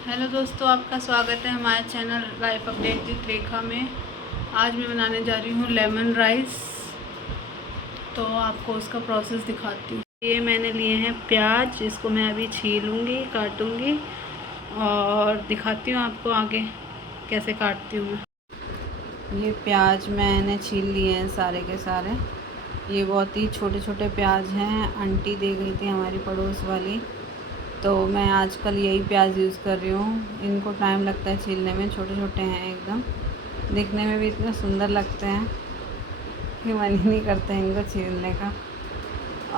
Hello दोस्तों, आपका स्वागत है हमारे चैनल लाइफ अपडेट विद रेखा में। आज मैं बनाने जा रही हूँ लेमन राइस। तो आपको उसका प्रोसेस दिखाती हूँ। ये मैंने लिए हैं प्याज, इसको मैं अभी छीलूँगी, काटूँगी और दिखाती हूँ आपको आगे कैसे काटती हूँ मैं। ये प्याज मैंने छील लिए हैं सारे के सारे। ये बहुत ही छोटे छोटे प्याज हैं, आंटी दे गई थी हमारी पड़ोस वाली, तो मैं आजकल यही प्याज यूज़ कर रही हूँ। इनको टाइम लगता है छीलने में, छोटे छोटे हैं एकदम, दिखने में भी इतने सुंदर लगते हैं कि मन ही नहीं करता है इनको छीलने का।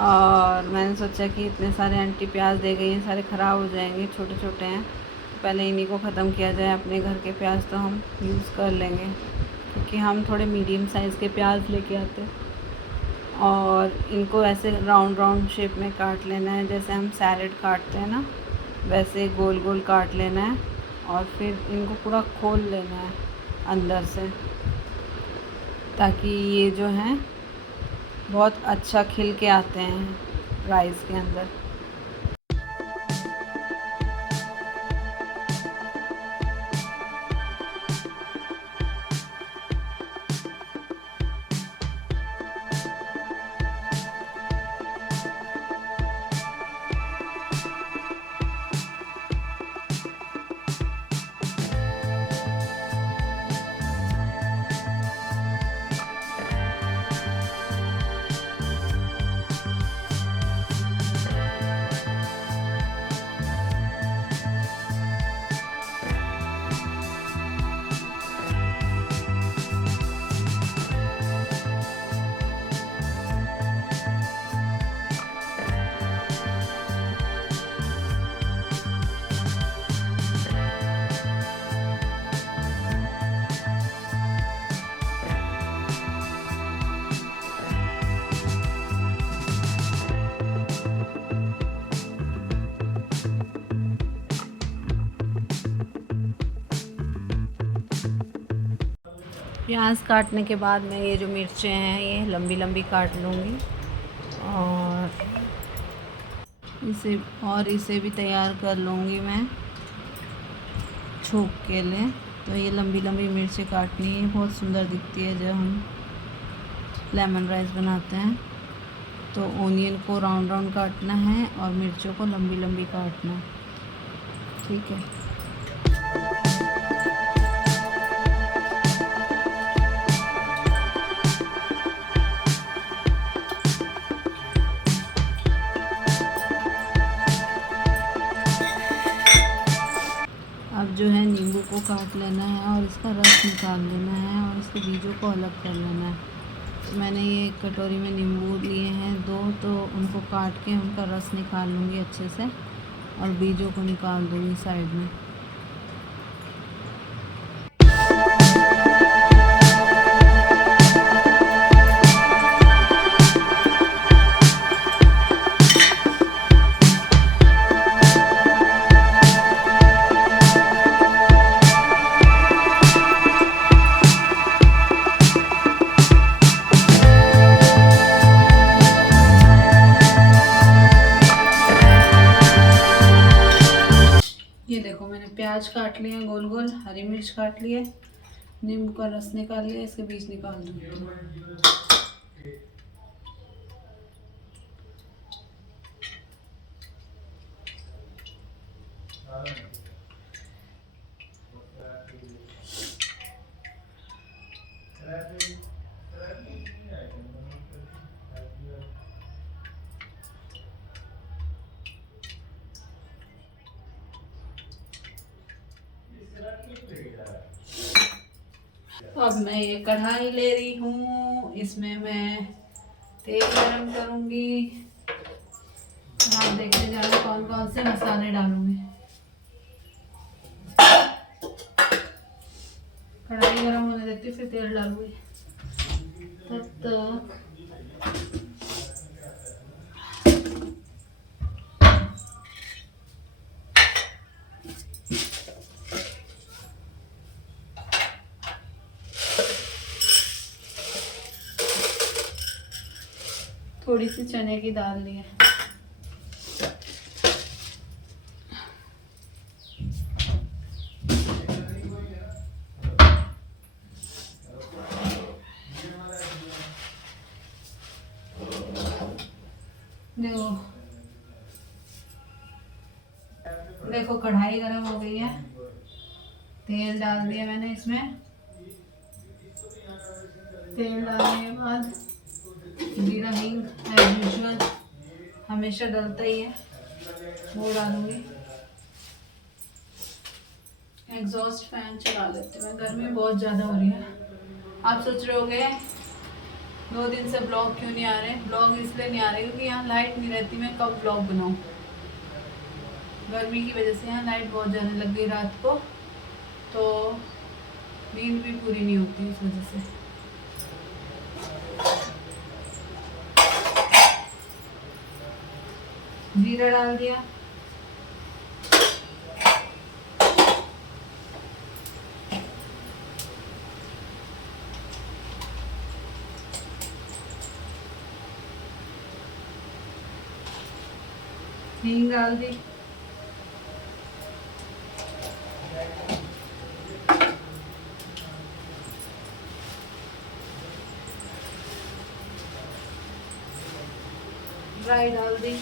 और मैंने सोचा कि इतने सारे आंटी प्याज दे गई हैं, सारे ख़राब हो जाएंगे, छोटे छोटे हैं, तो पहले इन्हीं को ख़त्म किया जाए। अपने घर के प्याज तो हम यूज़ कर लेंगे, क्योंकि हम थोड़े मीडियम साइज़ के प्याज लेके आते हैं। और इनको ऐसे राउंड राउंड शेप में काट लेना है, जैसे हम सैलेड काटते हैं ना, वैसे गोल गोल काट लेना है। और फिर इनको पूरा खोल लेना है अंदर से, ताकि ये जो हैं बहुत अच्छा खिल के आते हैं राइस के अंदर। प्याज काटने के बाद मैं ये जो मिर्चें हैं ये लंबी लंबी काट लूँगी, और इसे भी तैयार कर लूँगी मैं छोंक के लिए। तो ये लंबी लंबी मिर्चें काटनी है, बहुत सुंदर दिखती है जब हम लेमन राइस बनाते हैं। तो ओनियन को राउंड राउंड काटना है और मिर्चों को लंबी लंबी काटना है, ठीक है। अब जो है नींबू को काट लेना है और इसका रस निकाल लेना है और इसके बीजों को अलग कर लेना है। तो मैंने ये एक कटोरी में नींबू लिए हैं 2, तो उनको काट के उनका रस निकाल लूँगी अच्छे से और बीजों को निकाल दूँगी साइड में। ये देखो, मैंने प्याज काट लिए हैं गोल गोल, हरी मिर्च काट ली है, नींबू का रस निकाल लिया, इसके बीज निकाल दूँगी। अब मैं ये कढ़ाई ले रही हूँ, इसमें मैं तेल गरम करूँगी। आप देखते जाओ कौन कौन से मसाले डालूंगी। कढ़ाई गरम होने देती हूँ, फिर तेल डालूंगी। तब तक थोड़ी सी चने की दाल ली है। देखो देखो कढ़ाई गरम हो गई है, तेल डाल दिया मैंने इसमें। तेल डालने के बाद जीरा हींग एज यूजुअल हमेशा डलता ही है, वो डालूंगी। एग्जॉस्ट फैन चला लेते हैं, गर्मी बहुत ज़्यादा हो रही है। आप सोच रहे होंगे 2 दिन से ब्लॉग क्यों नहीं आ रहे। ब्लॉग इसलिए नहीं आ रहे क्योंकि यहाँ लाइट नहीं रहती, मैं कब ब्लॉग बनाऊँ। गर्मी की वजह से यहाँ लाइट बहुत जाने लग गई रात को, तो नींद भी पूरी नहीं होती इस वजह से। जीरा डाल दिया, हींग डाल दी, राई डाल दी,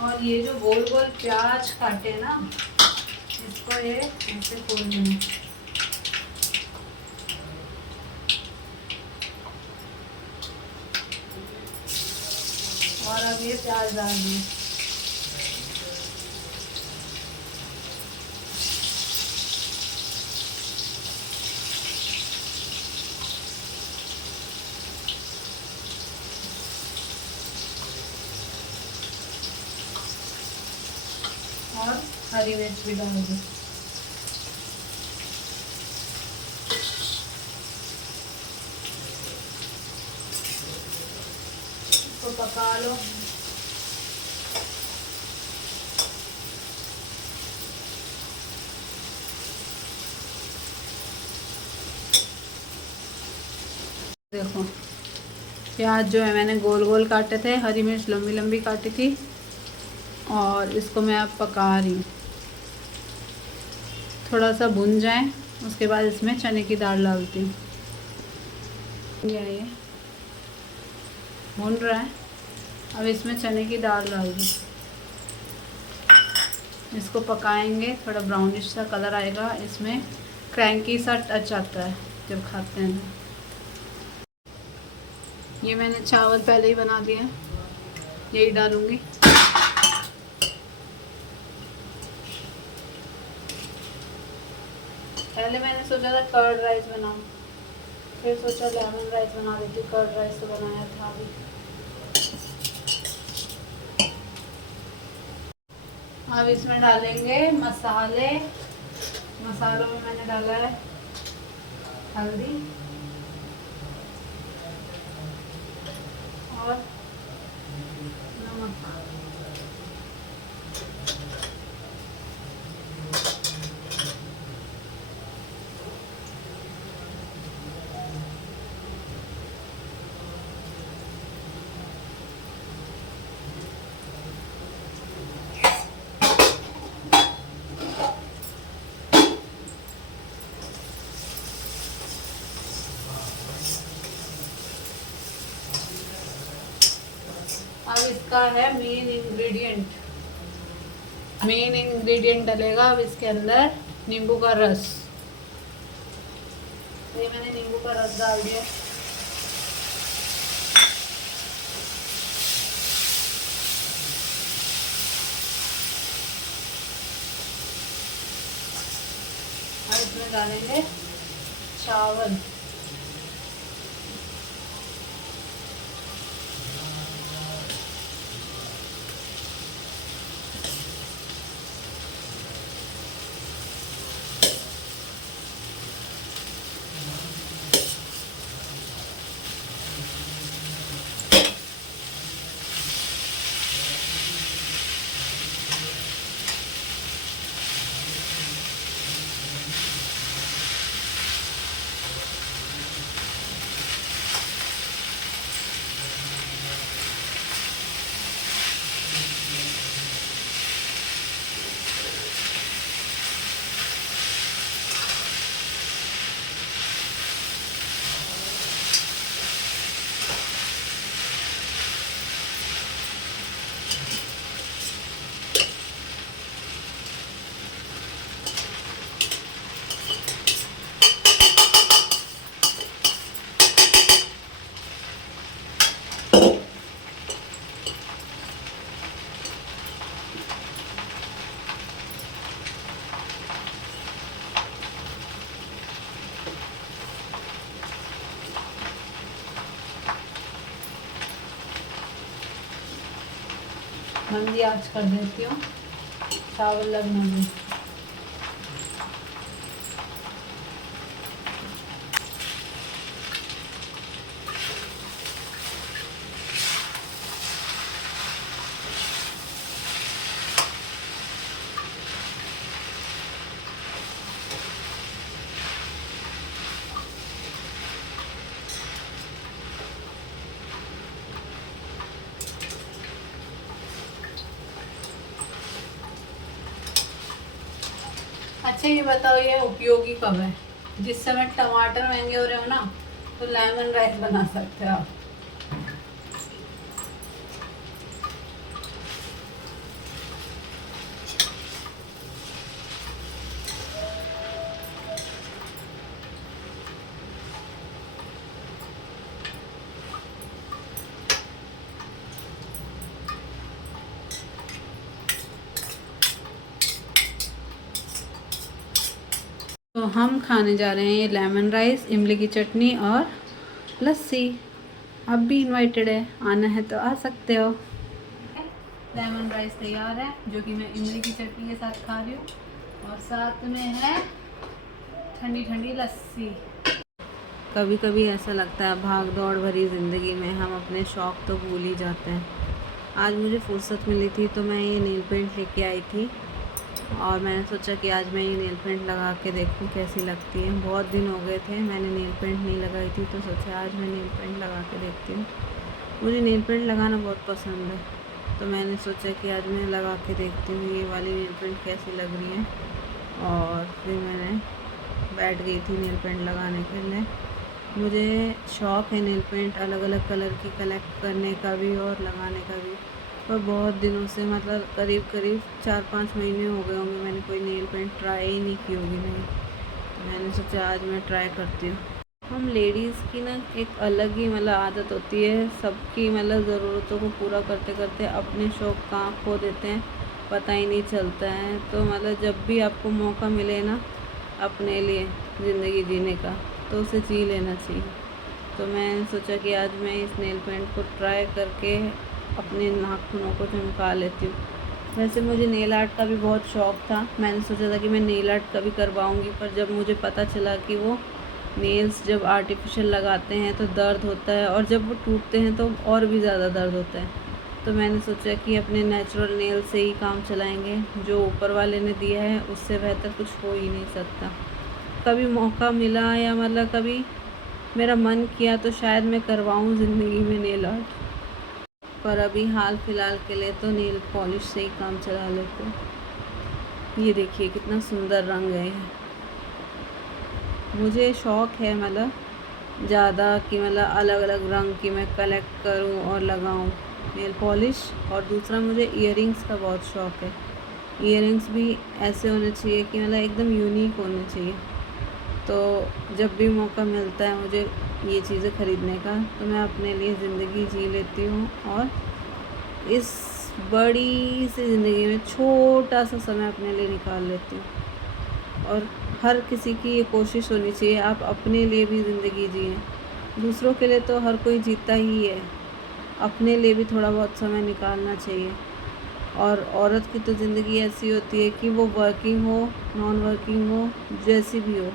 और ये जो गोल गोल प्याज काटे ना, इसको ये ऐसे खोल देना। और अब ये प्याज डाल दिए। और हरी मिर्च भी डाल दी। इसको पका लो। देखो प्याज जो है मैंने गोल गोल काटे थे, हरी मिर्च लंबी लंबी काटी थी, और इसको मैं अब पका रही हूँ। थोड़ा सा भुन जाए उसके बाद इसमें चने की दाल डालती हूँ। ये भुन रहा है, अब इसमें चने की दाल डाल दी। इसको पकाएंगे, थोड़ा ब्राउनिश सा कलर आएगा, इसमें क्रैंकी सा टच आता है जब खाते हैं। ये मैंने चावल पहले ही बना दिए हैं, यही डालूंगी। पहले मैंने सोचा था कर्ड राइस बनाऊं, फिर सोचा लेमन राइस बना देती। कर्ड राइस तो बनाया था अभी। अब इसमें डालेंगे मसाले। मसालों में मैंने डाला है हल्दी और नमक। अब इसका है मेन इंग्रेडिएंट डलेगा अब इसके अंदर, नींबू का रस। ये मैंने नींबू का रस डाल दिया। और इसमें डालेंगे चावल। मंदी आंच कर देती हूँ, चावल लगने में। अच्छा ये बताओ, ये उपयोगी कब है? जिस समय टमाटर महंगे हो रहे हो ना, तो लेमन राइस बना सकते हो आप। तो हम खाने जा रहे हैं ये लेमन राइस, इमली की चटनी और लस्सी। आप भी इनवाइटेड है, आना है तो आ सकते हो। लेमन राइस तैयार है, जो कि मैं इमली की चटनी के साथ खा रही हूँ, और साथ में है ठंडी ठंडी लस्सी। कभी कभी ऐसा लगता है भाग दौड़ भरी ज़िंदगी में हम अपने शौक़ तो भूल ही जाते हैं। आज मुझे फुर्सत मिली थी तो मैं ये नेल पेंट लेके आई थी, और मैंने सोचा कि आज मैं ये नेल पेंट लगा के देखूं कैसी लगती है। बहुत दिन हो गए थे मैंने नेल पेंट नहीं लगाई थी, तो सोचा आज मैं नेल पेंट लगा के देखती हूँ। मुझे नेल पेंट लगाना बहुत पसंद है, तो मैंने सोचा कि आज मैं लगा के देखती हूँ ये वाली नेल पेंट कैसी लग रही है। और फिर मैंने बैठ गई थी नेल पेंट लगाने के लिए। मुझे शौक़ है नेल पेंट अलग अलग कलर की कलेक्ट करने का भी और लगाने का भी, पर बहुत दिनों से, मतलब करीब 4-5 महीने हो गए होंगे मैंने कोई नेल पेंट ट्राई ही नहीं की होगी नहीं। तो मैंने सोचा आज मैं ट्राई करती हूँ। हम लेडीज़ की ना एक अलग ही मतलब आदत होती है, सबकी मतलब ज़रूरतों को पूरा करते करते अपने शौक़ कहाँ खो देते हैं पता ही नहीं चलता है। तो मतलब जब भी आपको मौका मिले ना अपने लिए ज़िंदगी जीने का, तो उसे जी लेना चाहिए। तो मैंने सोचा कि आज मैं इस नेल पेंट को ट्राई करके अपने नाखूनों को चमका लेती हूँ। वैसे मुझे नेल आर्ट का भी बहुत शौक़ था, मैंने सोचा था कि मैं नेल आर्ट का भी करवाऊँगी, पर जब मुझे पता चला कि वो नेल्स जब आर्टिफिशियल लगाते हैं तो दर्द होता है, और जब वो टूटते हैं तो और भी ज़्यादा दर्द होता है, तो मैंने सोचा कि अपने नेचुरल नेल से ही काम चलाएँगे। जो ऊपर वाले ने दिया है उससे बेहतर कुछ हो ही नहीं सकता। कभी मौका मिला या मतलब कभी मेरा मन किया तो शायद मैं करवाऊँ ज़िंदगी में नेल आर्ट, पर अभी हाल फ़िलहाल के लिए तो नेल पॉलिश से ही काम चला लेते हैं। ये देखिए कितना सुंदर रंग है। मुझे शौक़ है मतलब ज़्यादा कि मतलब अलग अलग रंग की मैं कलेक्ट करूं और लगाऊं नेल पॉलिश। और दूसरा मुझे इयररिंग्स का बहुत शौक़ है। इयररिंग्स भी ऐसे होने चाहिए कि मतलब एकदम यूनिक होने चाहिए। तो जब भी मौका मिलता है मुझे ये चीज़ें ख़रीदने का, तो मैं अपने लिए ज़िंदगी जी लेती हूँ, और इस बड़ी सी ज़िंदगी में छोटा सा समय अपने लिए निकाल लेती हूँ। और हर किसी की ये कोशिश होनी चाहिए, आप अपने लिए भी ज़िंदगी जिएँ। दूसरों के लिए तो हर कोई जीता ही है, अपने लिए भी थोड़ा बहुत समय निकालना चाहिए। और औरत की तो ज़िंदगी ऐसी होती है कि वो वर्किंग हो, नॉन वर्किंग हो, जैसी भी हो,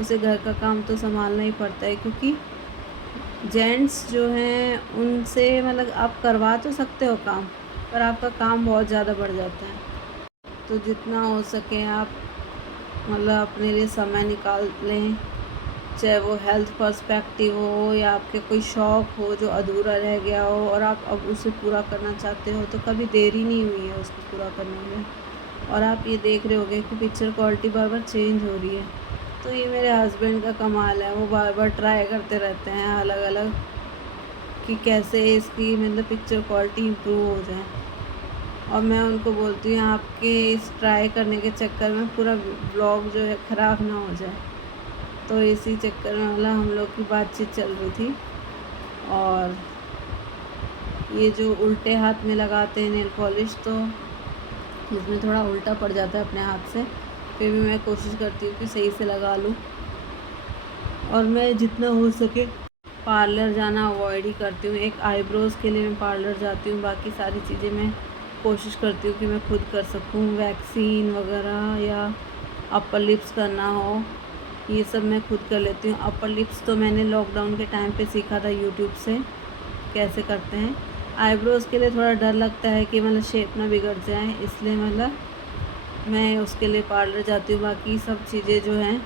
उसे घर का काम तो संभालना ही पड़ता है। क्योंकि जेंट्स जो हैं उनसे मतलब आप करवा तो सकते हो काम, पर आपका काम बहुत ज़्यादा बढ़ जाता है। तो जितना हो सके आप मतलब अपने लिए समय निकाल लें, चाहे वो हेल्थ पर्सपेक्टिव हो या आपके कोई शौक़ हो जो अधूरा रह गया हो और आप अब उसे पूरा करना चाहते हो, तो कभी देरी नहीं हुई है उसको पूरा करने में। और आप ये देख रहे होंगे कि पिक्चर क्वालिटी बार बार चेंज हो रही है, तो ये मेरे हस्बैंड का कमाल है। वो बार बार ट्राई करते रहते हैं अलग अलग कि कैसे इसकी मतलब पिक्चर क्वालिटी इम्प्रूव हो जाए। और मैं उनको बोलती हूँ आपके इस ट्राई करने के चक्कर में पूरा ब्लॉग जो है ख़राब ना हो जाए। तो इसी चक्कर में मतलब हम लोग की बातचीत चल रही थी। और ये जो उल्टे हाथ में लगाते हैं नेल पॉलिश, तो इसमें थोड़ा उल्टा पड़ जाता है अपने हाथ से, फिर भी मैं कोशिश करती हूँ कि सही से लगा लूँ। और मैं जितना हो सके पार्लर जाना अवॉइड ही करती हूँ। एक आईब्रोज़ के लिए मैं पार्लर जाती हूँ, बाकी सारी चीज़ें मैं कोशिश करती हूँ कि मैं खुद कर सकूँ। वैक्सीन वगैरह या अपर लिप्स करना हो, ये सब मैं खुद कर लेती हूँ। अपर लिप्स तो मैंने लॉकडाउन के टाइम पे सीखा था यूट्यूब से कैसे करते हैं। आईब्रोज़ के लिए थोड़ा डर लगता है कि मतलब शेप ना बिगड़ जाए, इसलिए मतलब मैं उसके लिए पार्लर जाती हूँ। बाकी सब चीज़ें जो हैं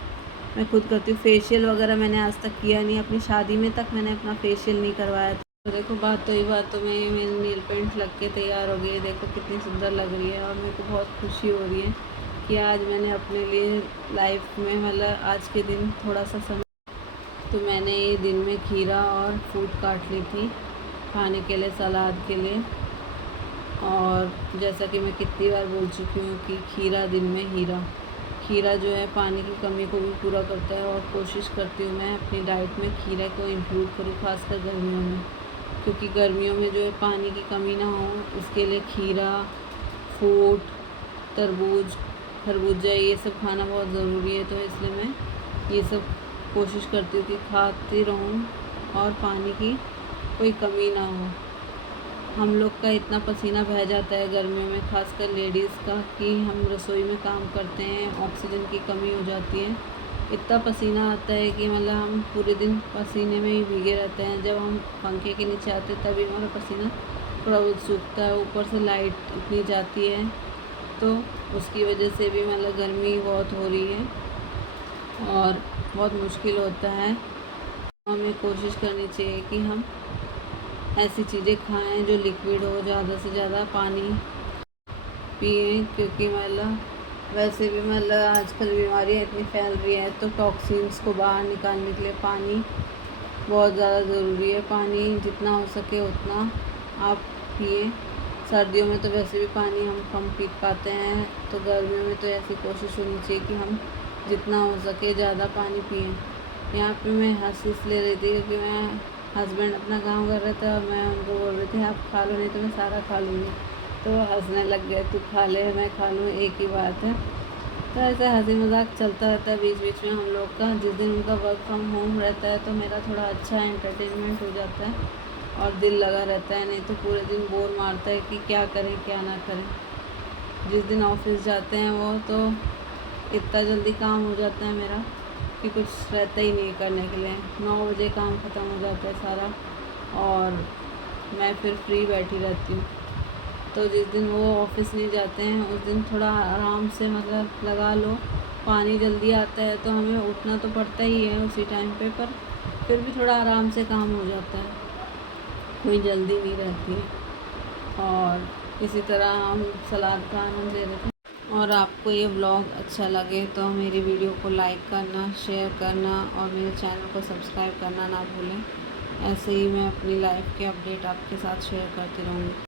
मैं खुद करती हूँ। फेशियल वगैरह मैंने आज तक किया नहीं, अपनी शादी में तक मैंने अपना फेशियल नहीं करवाया था। तो देखो बात तो ही बात तो मेरी नील पेंट लग के तैयार हो गई है, देखो कितनी सुंदर लग रही है। और मेरे को बहुत खुशी हो रही है कि आज मैंने अपने लिए लाइफ में मतलब आज के दिन थोड़ा सा समय, तो मैंने ये दिन में खीरा और फ्रूट काट ली थी खाने के लिए, सलाद के लिए। और जैसा कि मैं कितनी बार बोल चुकी हूँ कि खीरा दिन में हीरा। खीरा जो है पानी की कमी को भी पूरा करता है, और कोशिश करती हूँ मैं अपनी डाइट में खीरे को इंक्लूड करूँ, खासकर गर्मियों में, क्योंकि गर्मियों में जो है पानी की कमी ना हो, इसके लिए खीरा, फ्रूट, तरबूज, खरबूजा ये सब खाना बहुत ज़रूरी है। तो इसलिए मैं ये सब कोशिश करती हूँ कि खाती रहूँ और पानी की कोई कमी ना हो। हम लोग का इतना पसीना बह जाता है गर्मियों में, खासकर लेडीज़ का, कि हम रसोई में काम करते हैं, ऑक्सीजन की कमी हो जाती है। इतना पसीना आता है कि मतलब हम पूरे दिन पसीने में ही भीगे रहते हैं। जब हम पंखे के नीचे आते हैं तभी हमारा पसीना थोड़ा बहुत सूखता है। ऊपर से लाइट इतनी जाती है तो उसकी वजह से भी मतलब गर्मी बहुत हो रही है और बहुत मुश्किल होता है। हमें कोशिश करनी चाहिए कि हम ऐसी चीज़ें खाएं जो लिक्विड हो, ज़्यादा से ज़्यादा पानी पिएं, क्योंकि मतलब वैसे भी मतलब आजकल बीमारियाँ इतनी फैल रही है, तो टॉक्सिन्स को बाहर निकालने के लिए पानी बहुत ज़्यादा ज़रूरी है। पानी जितना हो सके उतना आप पिए। सर्दियों में तो वैसे भी पानी हम कम पी पाते हैं, तो गर्मियों में तो ऐसी कोशिश होनी चाहिए कि हम जितना हो सके ज़्यादा पानी पिएं। यहाँ पे मैं हँस ले रही थी क्योंकि मैं हस्बैंड अपना काम कर रहे थे और मैं उनको बोल रही थी आप खा लो, नहीं तो मैं सारा खा लूँगी। तो वो हंसने लग गए, तू खा ले मैं खा लूँ, एक ही बात है। तो ऐसे हंसी मजाक चलता रहता है बीच बीच में हम लोग का। जिस दिन उनका वर्क फ्रॉम होम रहता है तो मेरा थोड़ा अच्छा एंटरटेनमेंट हो जाता है और दिल लगा रहता है, नहीं तो पूरे दिन बोर मारता है कि क्या करें क्या ना करें। जिस दिन ऑफिस जाते हैं वो तो इतना जल्दी काम हो जाता है मेरा कि कुछ रहता ही नहीं करने के लिए। 9 बजे काम ख़त्म हो जाता है सारा और मैं फिर फ्री बैठी रहती हूँ। तो जिस दिन वो ऑफिस नहीं जाते हैं उस दिन थोड़ा आराम से मतलब लगा लो। पानी जल्दी आता है तो हमें उठना तो पड़ता ही है उसी टाइम पे, पर फिर भी थोड़ा आराम से काम हो जाता है, कोई जल्दी नहीं रहती है। और इसी तरह हम सलाद का आनंद ले रहे थे। और आपको ये व्लॉग अच्छा लगे तो मेरी वीडियो को लाइक करना, शेयर करना और मेरे चैनल को सब्सक्राइब करना ना भूलें। ऐसे ही मैं अपनी लाइफ के अपडेट आपके साथ शेयर करती रहूँगी।